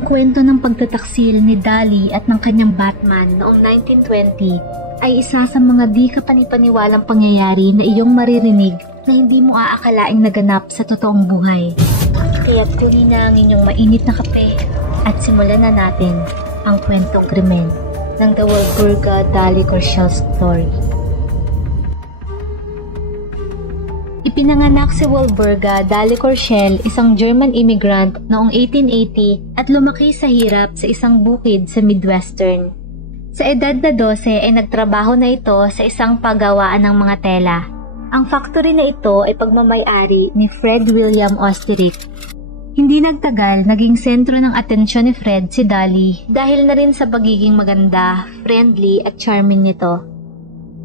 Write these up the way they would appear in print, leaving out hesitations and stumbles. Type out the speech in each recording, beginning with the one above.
Ang kwento ng pagtataksil ni Dali at ng kanyang Batman noong 1920 ay isa sa mga di kapanipaniwalang pangyayari na iyong maririnig na hindi mo aakalaing naganap sa totoong buhay. Kaya't kunin na ang inyong mainit na kape at simulan na natin ang kwentong krimen ng The Walburga Dali Korshell Story. Ipinanganak si Walburga Dali Korshell, isang German immigrant noong 1880 at lumaki sa hirap sa isang bukid sa Midwestern. Sa edad na 12 ay nagtrabaho na ito sa isang paggawaan ng mga tela. Ang factory na ito ay pagmamay-ari ni Fred William Osterich. Hindi nagtagal, naging sentro ng atensyon ni Fred si Dali dahil na rin sa pagiging maganda, friendly at charming nito.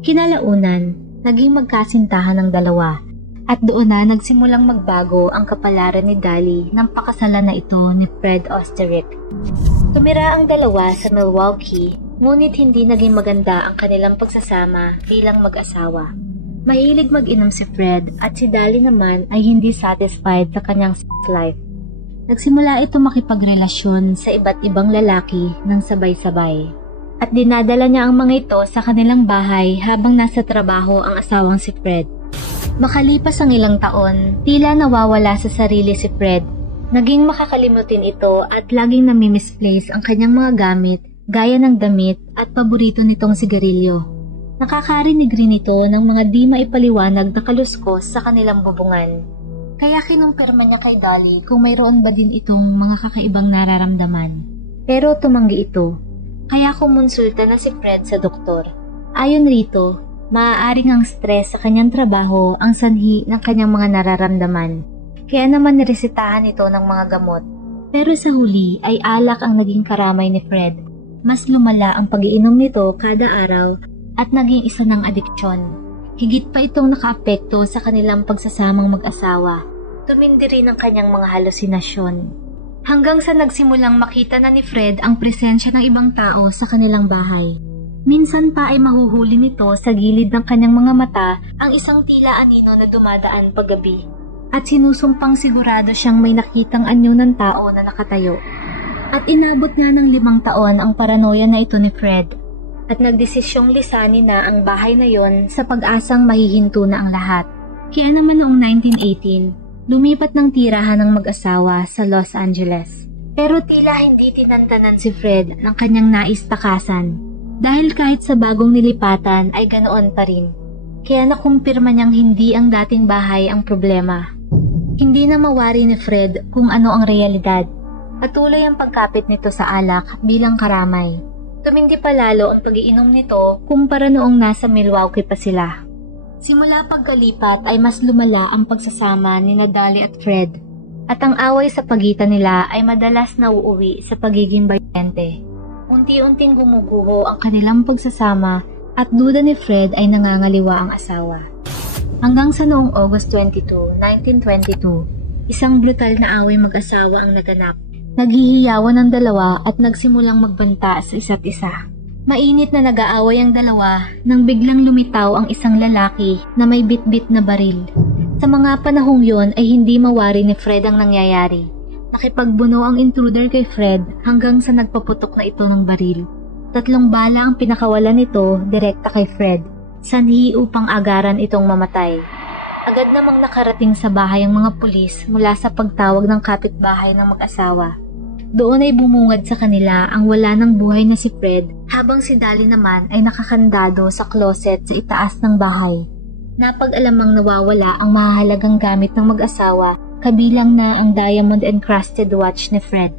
Kinalaunan, naging magkasintahan ng dalawa. At doon na nagsimulang magbago ang kapalaran ni Dali nang pakasalan na ito ni Fred Osterich. Tumira ang dalawa sa Milwaukee, ngunit hindi naging maganda ang kanilang pagsasama bilang mag-asawa. Mahilig mag-inom si Fred at si Dali naman ay hindi satisfied sa kanyang sex life. Nagsimula ito makipagrelasyon sa iba't ibang lalaki ng sabay-sabay. At dinadala niya ang mga ito sa kanilang bahay habang nasa trabaho ang asawang si Fred. Makalipas ang ilang taon, tila nawawala sa sarili si Fred. Naging makakalimutin ito at laging nami-misplace ang kanyang mga gamit, gaya ng damit at paborito nitong sigarilyo. Nakakarinig rin ito ng mga di maipaliwanag na kaluskos sa kanilang bubungan. Kaya kinumpirma niya kay Dali kung mayroon ba din itong mga kakaibang nararamdaman. Pero tumanggi ito. Kaya kumonsulta na si Fred sa doktor. Ayon rito, maaaring ang stress sa kanyang trabaho ang sanhi ng kanyang mga nararamdaman. Kaya naman niresetahan ito ng mga gamot. Pero sa huli ay alak ang naging karamay ni Fred. Mas lumala ang pag-iinom nito kada araw at naging isa ng adiksyon. Higit pa itong nakaapekto sa kanilang pagsasamang mag-asawa. Tumindi rin ang kanyang mga halusinasyon. Hanggang sa nagsimulang makita na ni Fred ang presensya ng ibang tao sa kanilang bahay. Minsan pa ay mahuhuli nito sa gilid ng kanyang mga mata ang isang tila anino na dumadaan paggabi. At sinusumpang sigurado siyang may nakitang anyo ng tao na nakatayo. At inabot nga ng 5 taon ang paranoia na ito ni Fred. At nagdesisyong lisanin na ang bahay na yon sa pag-asang mahihinto na ang lahat. Kaya naman noong 1918, lumipat ng tirahan ng mag-asawa sa Los Angeles. Pero tila hindi tinantanan si Fred ng kanyang nais takasan. Dahil kahit sa bagong nilipatan ay ganoon pa rin. Kaya nakumpirma niyang hindi ang dating bahay ang problema. Hindi na mawari ni Fred kung ano ang realidad. Patuloy ang pagkapit nito sa alak bilang karamay. Tumindi pa lalo ang pag-iinom nito kumpara noong nasa Milwaukee pa sila. Simula pagkalipat ay mas lumala ang pagsasama ni Dali at Fred. At ang away sa pagitan nila ay madalas nauuwi sa pagiging bayente. Unti-unting gumuguho ang kanilang pagsasama at duda ni Fred ay nangangaliwa ang asawa. Hanggang sa noong August 22, 1922, isang brutal na away mag-asawa ang naganap. Naghihiyawan ang dalawa at nagsimulang magbanta sa isa't isa. Mainit na nag-aaway ang dalawa nang biglang lumitaw ang isang lalaki na may bit-bit na baril. Sa mga panahong yon ay hindi mawari ni Fred ang nangyayari. Nakipagbuno ang intruder kay Fred hanggang sa nagpaputok na ito ng baril. 3 bala ang pinakawalan nito direkta kay Fred, sanhi upang agaran itong mamatay. Agad namang nakarating sa bahay ang mga pulis mula sa pagtawag ng kapitbahay ng mag-asawa. Doon ay bumungad sa kanila ang wala ng buhay na si Fred habang si Dali naman ay nakakandado sa closet sa itaas ng bahay. Napag-alamang nawawala ang mahalagang gamit ng mag-asawa, kabilang na ang diamond encrusted watch ni Fred.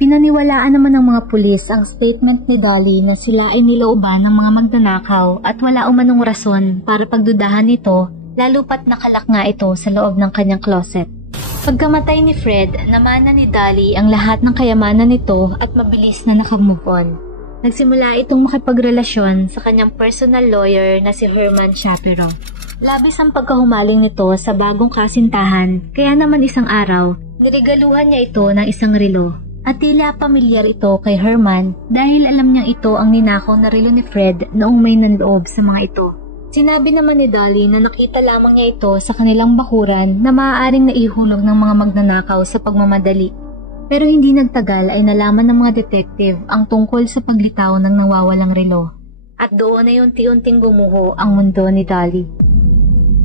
Pinaniwalaan naman ng mga pulis ang statement ni Dali na sila ay nilooban ng mga magnanakaw at wala umanong rason para pagdudahan nito, lalo pat nakalak nga ito sa loob ng kanyang closet. Pagkamatay ni Fred, namana ni Dali ang lahat ng kayamanan nito at mabilis na nakamove on. Nagsimula itong makipagrelasyon sa kanyang personal lawyer na si Herman Shapiro. Labis ang pagkahumaling nito sa bagong kasintahan, kaya naman isang araw, niregaluhan niya ito ng isang relo. At tila pamilyar ito kay Herman dahil alam niyang ito ang ninakaw na relo ni Fred noong may nanloob sa mga ito. Sinabi naman ni Dali na nakita lamang niya ito sa kanilang bakuran na maaaring naihulog ng mga magnanakaw sa pagmamadali. Pero hindi nagtagal ay nalaman ng mga detective ang tungkol sa paglitaw ng nawawalang relo. At doon ay unti-unting gumuho ang mundo ni Dolly.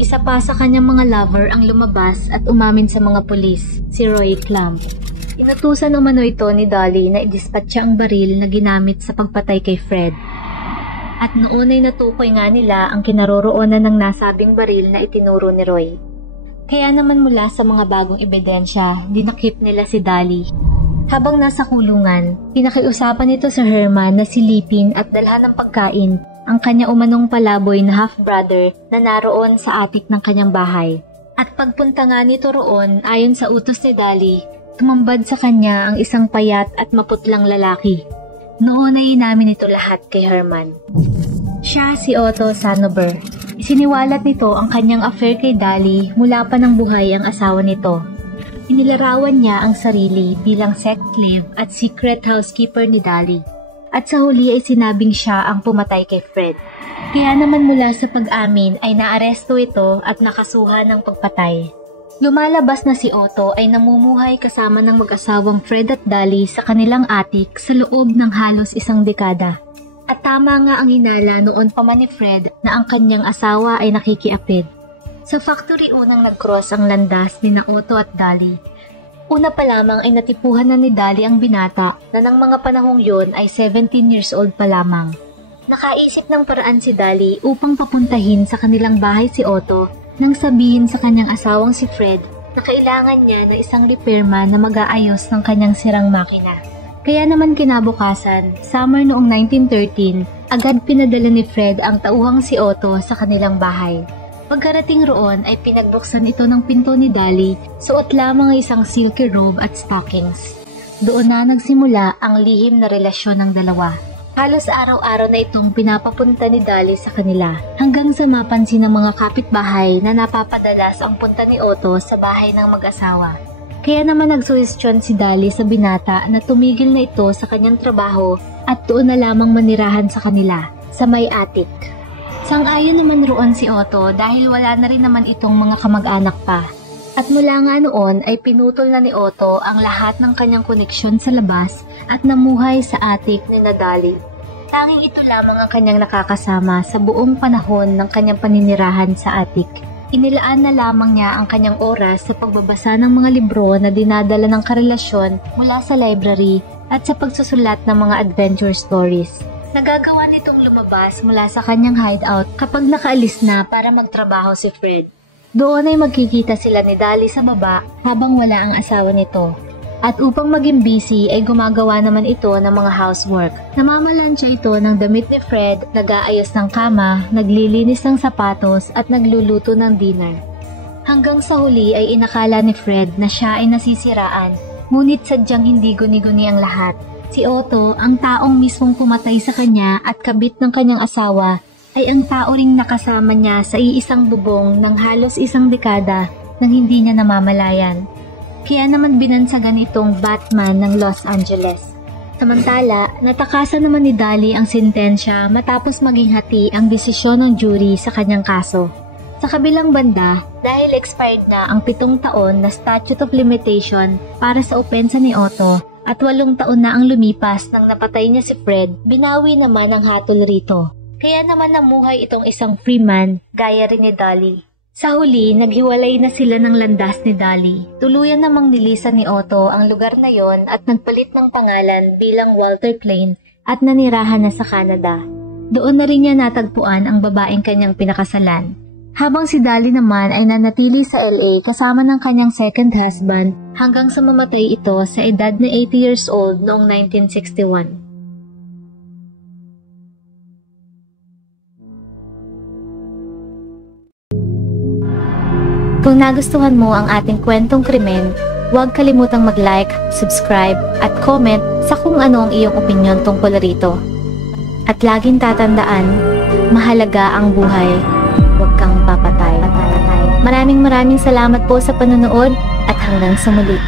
Isa pa sa kanyang mga lover ang lumabas at umamin sa mga pulis, si Roy Clump. Inutusan umano ito ni Dolly na i-dispatcha ang baril na ginamit sa pagpatay kay Fred. At noon ay natukoy nga nila ang kinaroroonan ng nasabing baril na itinuro ni Roy. Kaya naman mula sa mga bagong ebidensya, dinakip nila si Dolly. Habang nasa kulungan, pinakiusapan nito sa Herman na silipin at dalhan ng pagkain ang kanya umanong palaboy na half-brother na naroon sa attic ng kanyang bahay. At pagpunta nga nito roon, ayon sa utos ni Dolly, tumambad sa kanya ang isang payat at maputlang lalaki. Noon ay inamin ito lahat kay Herman. Siya si Otto Sanober. Isiniwalat nito ang kanyang affair kay Dolly mula pa ng buhay ang asawa nito. Inilarawan niya ang sarili bilang sex slave at secret housekeeper ni Dolly. At sa huli ay sinabing siya ang pumatay kay Fred. Kaya naman mula sa pag-amin ay naaresto ito at nakasuhan ng pagpatay. Lumalabas na si Otto ay namumuhay kasama ng mag-asawang Fred at Dolly sa kanilang attic sa loob ng halos isang dekada. At tama nga ang hinala noon pa man ni Fred na ang kanyang asawa ay nakikiapid. Sa factory unang nag-cross ang landas ni na Otto at Dolly. Una pa lamang ay natipuhan na ni Dolly ang binata na ng mga panahong yon ay 17 years old pa lamang. Nakaisip ng paraan si Dolly upang papuntahin sa kanilang bahay si Otto nang sabihin sa kanyang asawang si Fred na kailangan niya ng isang repairman na mag-aayos ng kanyang sirang makina. Kaya naman kinabukasan, summer noong 1913, agad pinadala ni Fred ang tauhang si Otto sa kanilang bahay. Pagkarating roon ay pinagbuksan ito ng pinto ni Dolly, suot lamang ang isang silky robe at stockings. Doon na nagsimula ang lihim na relasyon ng dalawa. Halos araw-araw na itong pinapapunta ni Dolly sa kanila, hanggang sa mapansin ng mga kapitbahay na napapadalas ang punta ni Otto sa bahay ng mag-asawa. Kaya naman nagsuhestyon si Dolly sa binata na tumigil na ito sa kanyang trabaho at doon na lamang manirahan sa kanila, sa may attic. Sang-ayon naman roon si Otto dahil wala na rin naman itong mga kamag-anak pa. At mula nga noon ay pinutol na ni Otto ang lahat ng kanyang koneksyon sa labas at namuhay sa attic ni Dolly. Tanging ito lamang ang kanyang nakakasama sa buong panahon ng kanyang paninirahan sa attic. Inilaan na lamang niya ang kanyang oras sa pagbabasa ng mga libro na dinadala ng karelasyon mula sa library at sa pagsusulat ng mga adventure stories. Nagagawa nitong lumabas mula sa kanyang hideout kapag nakaalis na para magtrabaho si Fred. Doon ay magkikita sila ni Dolly sa baba habang wala ang asawa nito. At upang maging busy ay gumagawa naman ito ng mga housework. Namamalansya ito ng damit ni Fred, nag-aayos ng kama, naglilinis ng sapatos at nagluluto ng dinner. Hanggang sa huli ay inakala ni Fred na siya ay nasisiraan, ngunit sadyang hindi guni-guni ang lahat. Si Otto, ang taong mismong pumatay sa kanya at kabit ng kanyang asawa, ay ang tao ring nakasama niya sa iisang bubong ng halos isang dekada nang hindi niya namamalayan. Kaya naman binansagan itong Batman ng Los Angeles. Samantala, natakasan naman ni Dolly ang sentensya matapos maging hati ang desisyon ng jury sa kanyang kaso. Sa kabilang banda, dahil expired na ang 7 taon na statute of limitation para sa opensa ni Otto, at 8 taon na ang lumipas nang napatay niya si Fred, binawi naman ang hatol rito. Kaya naman namuhay itong isang free man, gaya rin ni Dolly. Sa huli, naghiwalay na sila ng landas ni Dolly. Tuluyan namang nilisan ni Otto ang lugar na yon at nagpalit ng pangalan bilang Walter Plain at nanirahan na sa Canada. Doon na rin niya natagpuan ang babaeng kanyang pinakasalan. Habang si Dolly naman ay nanatili sa LA kasama ng kanyang second husband hanggang sa mamatay ito sa edad na 80 years old noong 1961. Kung nagustuhan mo ang ating kwentong krimen, huwag kalimutang mag-like, subscribe at comment sa kung ano ang iyong opinyon tungkol rito. At laging tatandaan, mahalaga ang buhay. Huwag kang papatay. Maraming salamat po sa panonood at hanggang sa muli.